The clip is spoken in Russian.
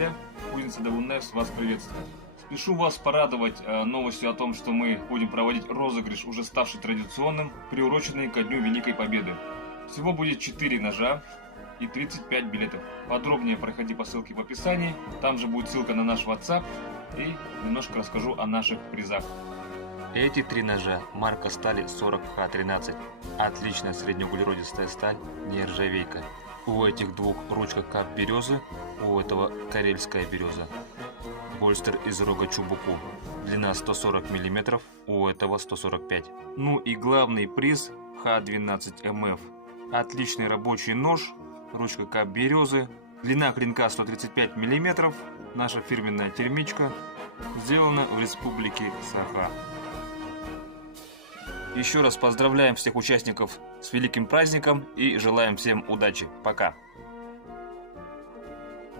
друзья! Кузница Давуннефс вас приветствует. Спешу вас порадовать новостью о том, что мы будем проводить розыгрыш, уже ставший традиционным, приуроченный ко Дню Великой Победы. Всего будет 4 ножа и 35 билетов. Подробнее проходи по ссылке в описании, там же будет ссылка на наш WhatsApp и немножко расскажу о наших призах. Эти 3 ножа марка стали 40Х13. Отличная среднеуглеродистая сталь, нержавейка. У этих двух ручка кап березы, у этого карельская береза. Больстер из рога чубуку. Длина 140 мм, у этого 145. Ну и главный приз Х12МФ. Отличный рабочий нож, ручка кап березы. Длина клинка 135 мм. Наша фирменная термичка. Сделана в Республике Саха. Еще раз поздравляем всех участников с великим праздником и желаем всем удачи. Пока!